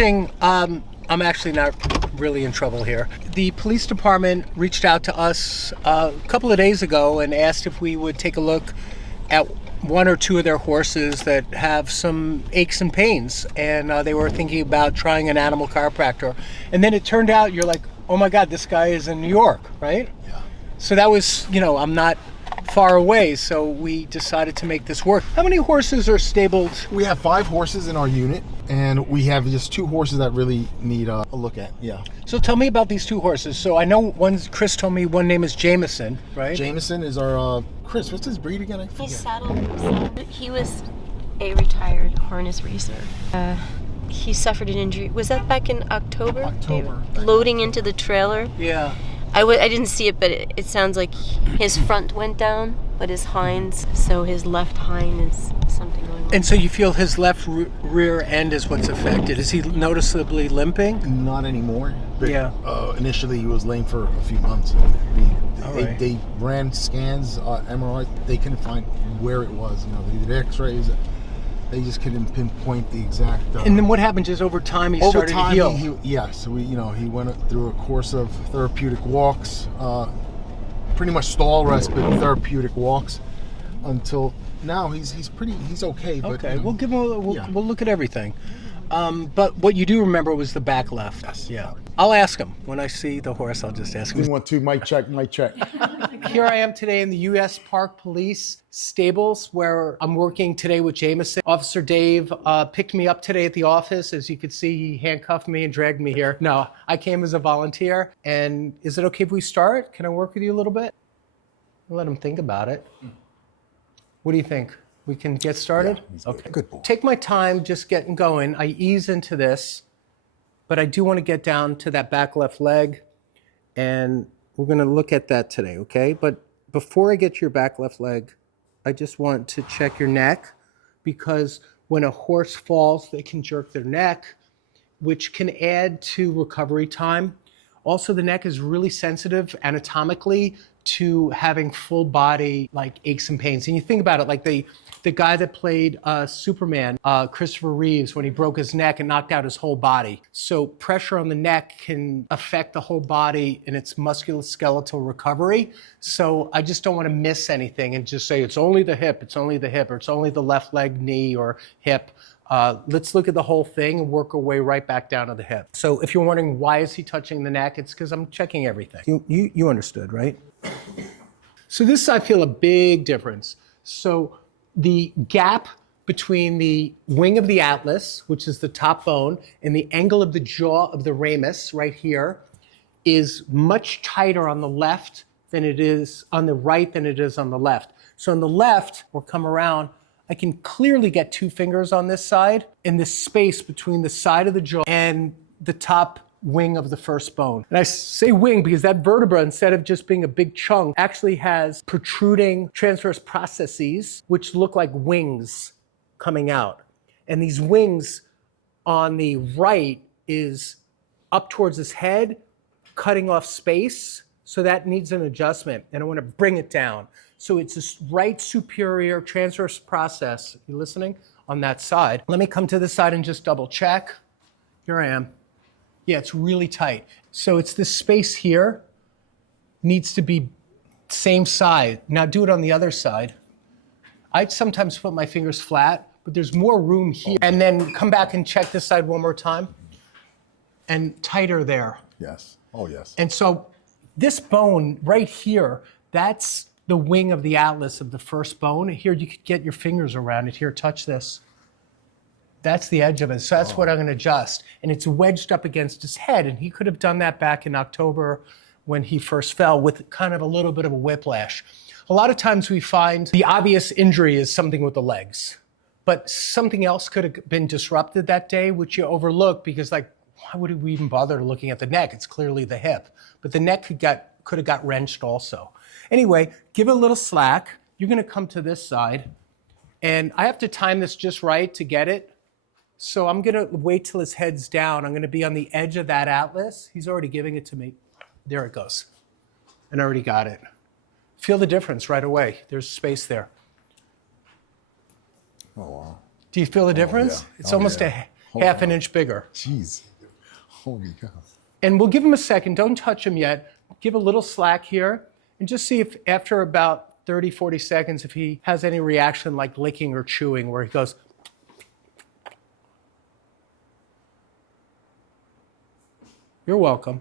watching. I'm actually not really in trouble here. The police department reached out to us a couple of days ago and asked if we would take a look at one or two of their horses that have some aches and pains, and they were thinking about trying an animal chiropractor. And then it turned out you're like, oh my God, this guy is in New York, right? Yeah. So that was, I'm not far away, so we decided to make this work. How many horses are stabled? We have 5 horses in our unit, and we have just 2 horses that really need a look at. Yeah. So tell me about these 2 horses. So I know Chris told me one name is Jameson, right? Jameson is our, Chris, what's his breed again? I forget. He's saddled himself. He was a retired harness racer. He suffered an injury. Was that back in October? October. Loading into the trailer. Yeah. I didn't see it, but it sounds like his front went down, but his hinds, so his left hind is something going on. And so you feel his left rear end is what's affected. Is he noticeably limping? Not anymore. But, Yeah. Initially, he was lame for a few months. They ran scans, MRI. They couldn't find where it was. They did X-rays. They just couldn't pinpoint the exact. And then what happened? Just over time, he started to heal. He went through a course of therapeutic walks, pretty much stall rest, but therapeutic walks, until now he's okay. But, okay, we'll give him. We'll look at everything. But what you do remember was the back left. Yes. Yeah. I'll ask him when I see the horse. I'll just ask him. 1, 2, mic check. Here I am today in the U.S. Park Police stables where I'm working today with Jameson. Officer Dave picked me up today at the office. As you can see, he handcuffed me and dragged me here. No, I came as a volunteer. And is it okay if we start? Can I work with you a little bit? I'll let him think about it. What do you think? We can get started? Yeah, okay. Good boy. Take my time just getting going. I ease into this, but I do want to get down to that back left leg, and we're going to look at that today, okay? But before I get to your back left leg, I just want to check your neck, because when a horse falls, they can jerk their neck, which can add to recovery time. Also, the neck is really sensitive anatomically to having full body aches and pains. And you think about it, like the guy that played Superman, Christopher Reeves, when he broke his neck and knocked out his whole body. So pressure on the neck can affect the whole body in its musculoskeletal recovery. So I just don't want to miss anything and just say it's only the hip, it's only the hip, or it's only the left leg, knee, or hip. Let's look at the whole thing and work our way right back down to the hip. So if you're wondering why is he touching the neck, it's because I'm checking everything. You understood, right? So this, I feel a big difference. So the gap between the wing of the atlas, which is the top bone, and the angle of the jaw of the ramus right here is much tighter on the left than it is on the right than it is on the left. So on the left, we'll come around, I can clearly get 2 fingers on this side in the space between the side of the jaw and the top wing of the first bone. And I say wing because that vertebra, instead of just being a big chunk, actually has protruding transverse processes which look like wings coming out. And these wings on the right is up towards his head, cutting off space. So that needs an adjustment, and I want to bring it down. So it's this right superior transverse process, you listening, on that side. Let me come to this side and just double check. Here I am. Yeah, it's really tight. So it's this space here, needs to be same side. Now do it on the other side. I sometimes put my fingers flat, but there's more room here. And then come back and check this side one more time. And tighter there. Yes. Oh, yes. And so this bone right here, that's the wing of the atlas of the first bone. Here, you could get your fingers around it. Here, touch this. That's the edge of it. So that's what I'm going to adjust. And it's wedged up against his head. And he could have done that back in October when he first fell with kind of a little bit of a whiplash. A lot of times we find the obvious injury is something with the legs. But something else could have been disrupted that day, which you overlook because, why would we even bother looking at the neck? It's clearly the hip. But the neck could have got wrenched also. Anyway, give it a little slack. You're going to come to this side. And I have to time this just right to get it. So I'm going to wait till his head's down. I'm going to be on the edge of that atlas. He's already giving it to me. There it goes. And I already got it. Feel the difference right away. There's space there. Oh, wow. Do you feel the difference? Yeah. It's almost half an inch bigger. Jeez. Holy cow. And we'll give him a second. Don't touch him yet. Give a little slack here and just see if after about 30, 40 seconds, if he has any reaction like licking or chewing where he goes. You're welcome.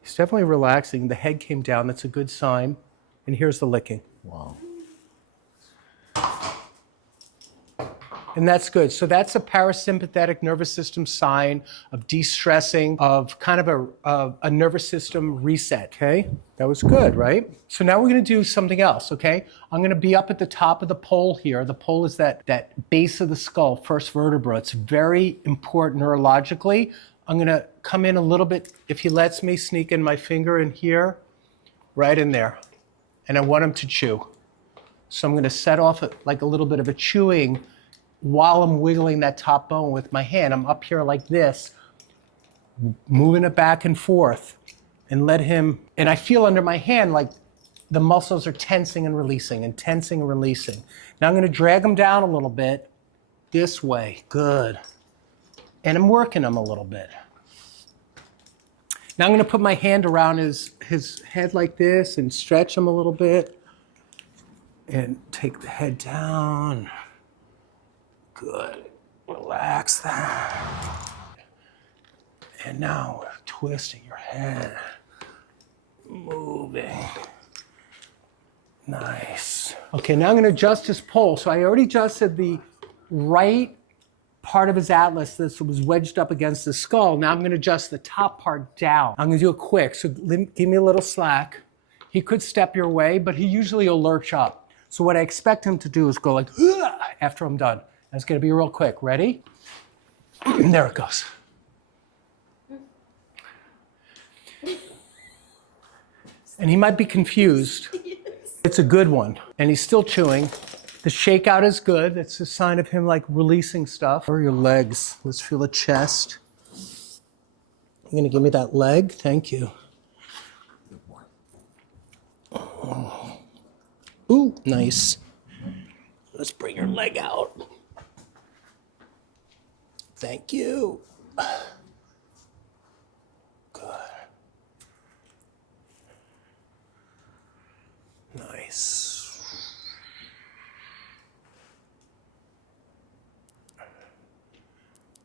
He's definitely relaxing. The head came down. That's a good sign. And here's the licking. Wow. And that's good. So that's a parasympathetic nervous system sign of de-stressing, of kind of a nervous system reset, okay? That was good, right? So now we're gonna do something else, okay? I'm gonna be up at the top of the pole here. The pole is that base of the skull, first vertebra. It's very important neurologically. I'm gonna come in a little bit, if he lets me, sneak in my finger in here, right in there. And I want him to chew. So I'm gonna set off like a little bit of a chewing while I'm wiggling that top bone with my hand. I'm up here like this, moving it back and forth, and let him, and I feel under my hand like the muscles are tensing and releasing and tensing and releasing. Now I'm gonna drag him down a little bit this way, good. And I'm working him a little bit. Now I'm gonna put my hand around his head like this and stretch him a little bit and take the head down. Good. Relax that. And now we're twisting your head. Moving. Nice. Okay, now I'm going to adjust his pole. So I already adjusted the right part of his atlas that was wedged up against the skull. Now I'm going to adjust the top part down. I'm going to do it quick. So give me a little slack. He could step your way, but he usually will lurch up. So what I expect him to do is go like, after I'm done. That's going to be real quick. Ready? There it goes. And he might be confused. It's a good one. And he's still chewing. The shakeout is good. That's a sign of him like releasing stuff. Or your legs. Let's feel the chest. You're going to give me that leg? Thank you. Ooh, nice. Let's bring your leg out. Thank you. Good. Nice.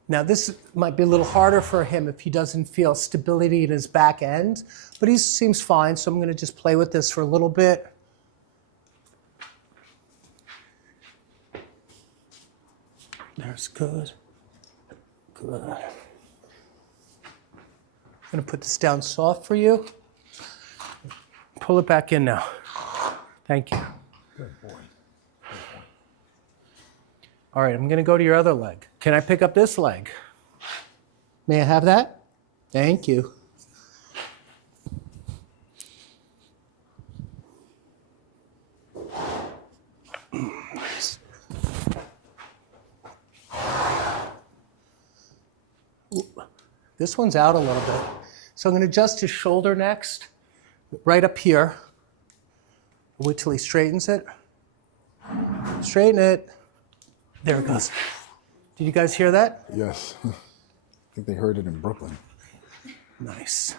Now this might be a little harder for him if he doesn't feel stability in his back end, but he seems fine, so I'm going to just play with this for a little bit. There's good. Good. I'm going to put this down soft for you. Pull it back in now. Thank you. Good boy. All right, I'm going to go to your other leg. Can I pick up this leg? May I have that? Thank you. Nice. This one's out a little bit. So I'm going to adjust his shoulder next, right up here. Wait till he straightens it. Straighten it. There it goes. Did you guys hear that? Yes. I think they heard it in Brooklyn. Nice.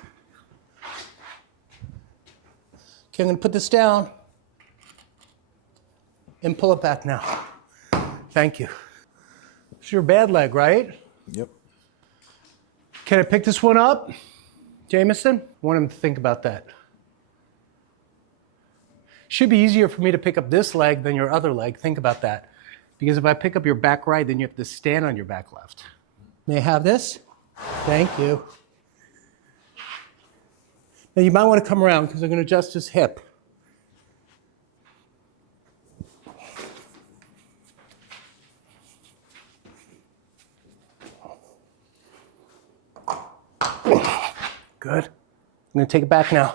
Okay, I'm going to put this down and pull it back now. Thank you. It's your bad leg, right? Yep. Can I pick this one up, Jameson? I want him to think about that. Should be easier for me to pick up this leg than your other leg. Think about that. Because if I pick up your back right, then you have to stand on your back left. May I have this? Thank you. Now you might want to come around because I'm going to adjust his hip. Good. I'm going to take it back now.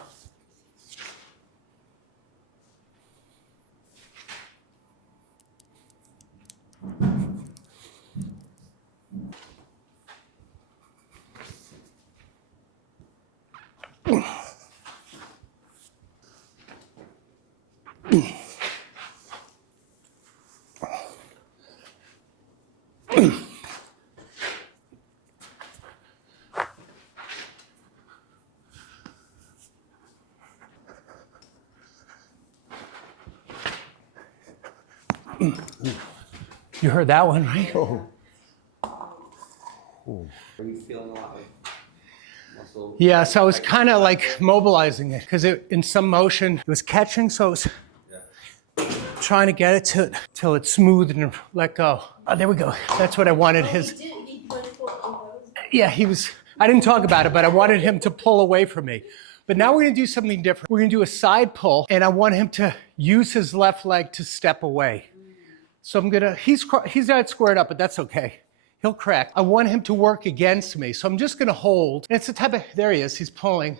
You heard that one, right? Oh. Are you feeling a lot of muscle? Yeah, so I was kind of like mobilizing it because in some motion it was catching, so I was trying to get it till it's smooth and let go. Oh, there we go. That's what I wanted. Yeah, I didn't talk about it, but I wanted him to pull away from me. But now we're gonna do something different. We're gonna do a side pull, and I want him to use his left leg to step away. So he's not squared up, but that's okay. He'll crack. I want him to work against me, so I'm just gonna hold. And it's the type of, there he is, he's pulling.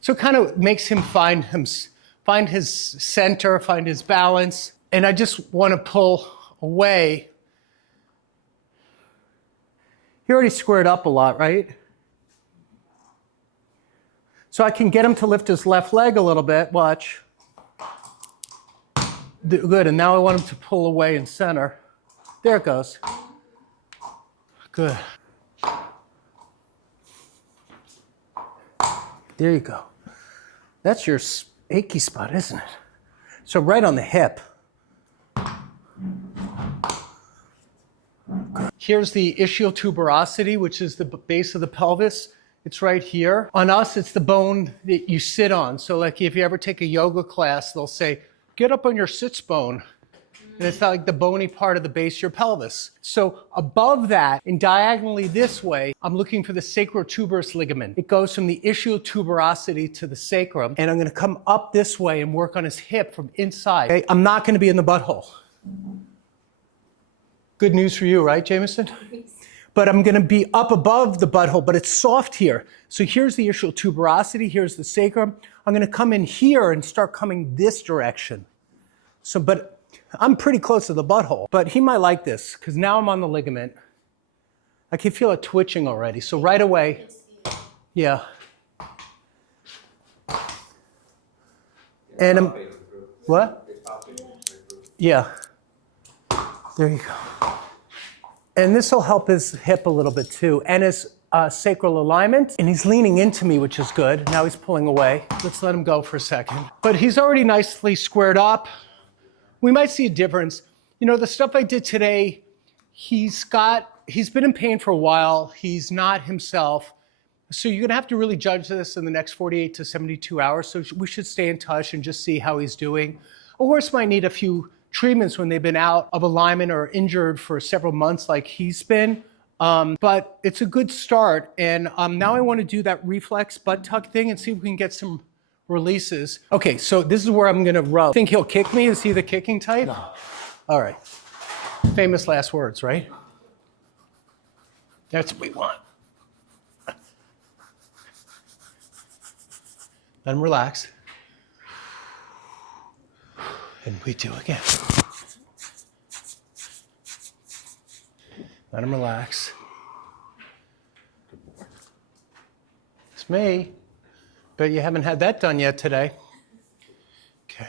So it kind of makes him find his center, find his balance. And I just wanna pull away. He already squared up a lot, right? So I can get him to lift his left leg a little bit, watch. Good, and now I want him to pull away and center. There it goes. Good. There you go. That's your achy spot, isn't it? So right on the hip. Here's the ischial tuberosity, which is the base of the pelvis. It's right here. On us, it's the bone that you sit on. So like if you ever take a yoga class, they'll say, get up on your sits bone. And it's not like the bony part of the base of your pelvis. So above that, and diagonally this way, I'm looking for the sacrotuberous ligament. It goes from the ischial tuberosity to the sacrum. And I'm gonna come up this way and work on his hip from inside. Okay? I'm not gonna be in the butthole. Good news for you, right, Jameson? But I'm gonna be up above the butthole, but it's soft here. So here's the ischial tuberosity, here's the sacrum. I'm gonna come in here and start coming this direction. So, but I'm pretty close to the butthole, but he might like this, because now I'm on the ligament. I can feel it twitching already, so right away, yeah. And what? Yeah. There you go. And this will help his hip a little bit too, and his sacral alignment. And he's leaning into me, which is good. Now he's pulling away. Let's let him go for a second. But he's already nicely squared up. We might see a difference. You know, the stuff I did today, he's been in pain for a while. He's not himself. So you're gonna have to really judge this in the next 48 to 72 hours. So we should stay in touch and just see how he's doing. A horse might need a few treatments when they've been out of alignment or injured for several months like he's been. But it's a good start. And now I want to do that reflex butt tuck thing and see if we can get some releases. Okay, so this is where I'm going to rub. Think he'll kick me? Is he the kicking type? No. All right. Famous last words, right? That's what we want. Let him relax. And we do again. Let him relax. It's me. But you haven't had that done yet today. Okay.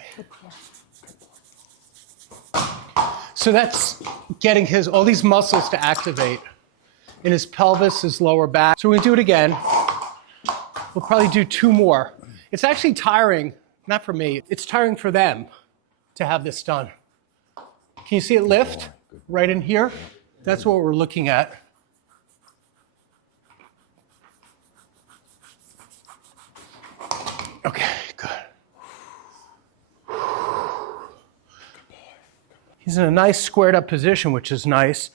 So that's getting all these muscles to activate in his pelvis, his lower back. So we're gonna do it again. We'll probably do 2 more. It's actually tiring, not for me, it's tiring for them to have this done. Can you see it lift right in here? That's what we're looking at. Okay, good. He's in a nice squared up position, which is nice.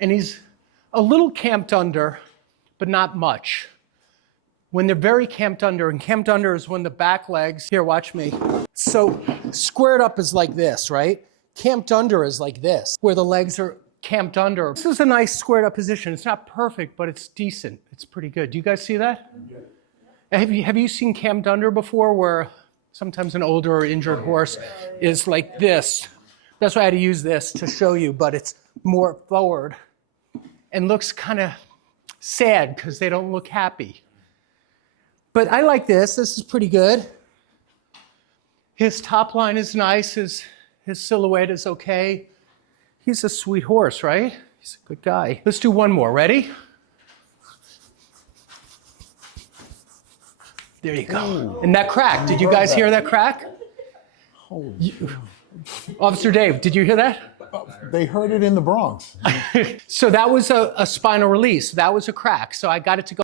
And he's a little camped under, but not much. When they're very camped under, and camped under is when the back legs, here, watch me. So squared up is like this, right? Camped under is like this, where the legs are camped under. This is a nice squared up position. It's not perfect, but it's decent. It's pretty good. Do you guys see that? Yeah. Have you seen camped under before, where sometimes an older or injured horse is like this? That's why I had to use this to show you, but it's more forward and looks kind of sad because they don't look happy. But I like this. This is pretty good. His top line is nice. His silhouette is okay. He's a sweet horse, right? He's a good guy. Let's do 1 more. Ready? There you go. And that crack, did you guys hear that crack? Officer Dave, did you hear that? They heard it in the Bronx. So that was a spinal release. That was a crack. So I got it to go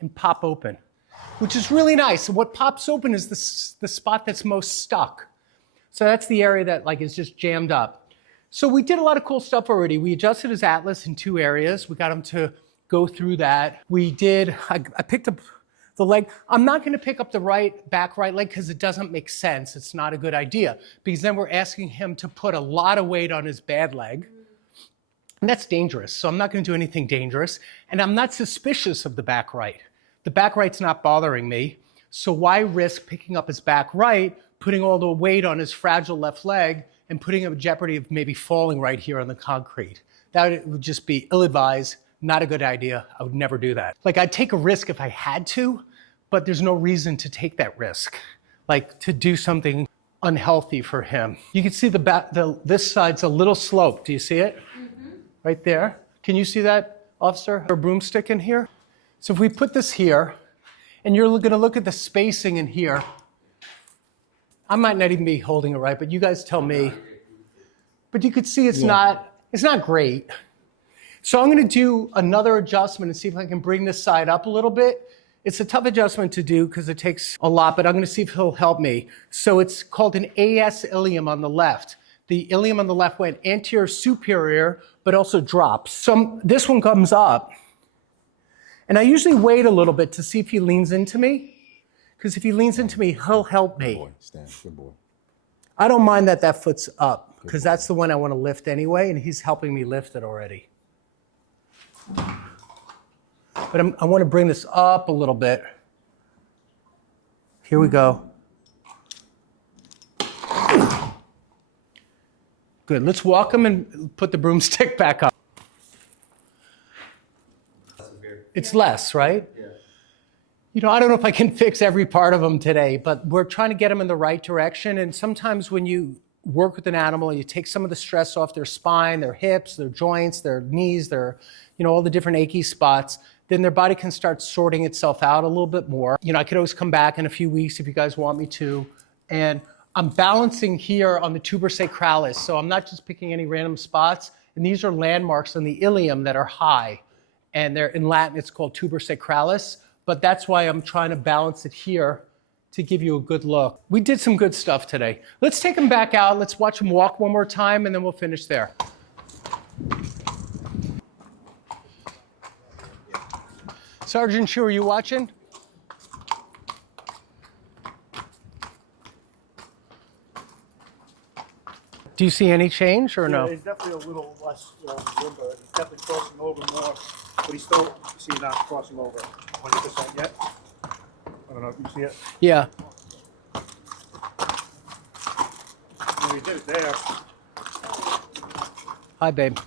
and pop open, which is really nice. And what pops open is the spot that's most stuck. So that's the area that like is just jammed up. So we did a lot of cool stuff already. We adjusted his atlas in 2 areas. We got him to go through that. I picked up the leg. I'm not going to pick up the back right leg because it doesn't make sense. It's not a good idea because then we're asking him to put a lot of weight on his bad leg. And that's dangerous. So I'm not going to do anything dangerous. And I'm not suspicious of the back right. The back right's not bothering me. So why risk picking up his back right, putting all the weight on his fragile left leg, and putting him in jeopardy of maybe falling right here on the concrete? That would just be ill-advised. Not a good idea. I would never do that. Like, I'd take a risk if I had to, but there's no reason to take that risk. Like, to do something unhealthy for him. You can see this side's a little sloped. Do you see it? Mm-hmm. Right there. Can you see that, officer? Or broomstick in here? So if we put this here, and you're going to look at the spacing in here, I might not even be holding it right, but you guys tell me. But you could see it's not great. So I'm going to do another adjustment and see if I can bring this side up a little bit. It's a tough adjustment to do because it takes a lot, but I'm going to see if he'll help me. So it's called an AS ilium on the left. The ilium on the left went anterior superior, but also drops. So this one comes up. And I usually wait a little bit to see if he leans into me. Because if he leans into me, he'll help me. Good boy, Stan. Good boy. I don't mind that foot's up because that's the one I want to lift anyway, and he's helping me lift it already. But I want to bring this up a little bit. Here we go. Good. Let's walk him and put the broomstick back up. It's less, right? Yeah. You know, I don't know if I can fix every part of him today, but we're trying to get him in the right direction. And sometimes when you work with an animal, you take some of the stress off their spine, their hips, their joints, their knees, their, all the different achy spots, then their body can start sorting itself out a little bit more. I could always come back in a few weeks if you guys want me to. And I'm balancing here on the tuber sacralis. So I'm not just picking any random spots. And these are landmarks on the ilium that are high. And they're in Latin, it's called tuber sacralis. But that's why I'm trying to balance it here to give you a good look. We did some good stuff today. Let's take him back out. Let's watch him walk one more time, and then we'll finish there. Sergeant Shu, are you watching? Do you see any change or no? Yeah, he's definitely a little less limber. He's definitely crossing over more, but he's still, not crossing over 100% yet. I don't know if you see it. Yeah. No, he did it there. Hi, babe.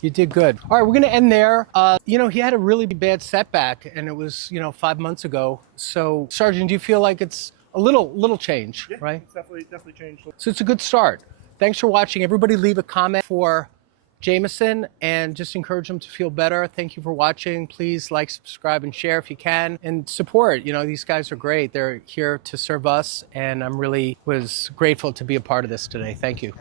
You did good. All right, we're going to end there. He had a really bad setback, and it was, 5 months ago. So, Sergeant, do you feel like it's a little change, Yeah, right? It's definitely changed. So it's a good start. Thanks for watching. Everybody leave a comment for Jameson and just encourage him to feel better. Thank you for watching. Please like, subscribe, and share if you can. And support. These guys are great. They're here to serve us, and I'm really was grateful to be a part of this today. Thank you.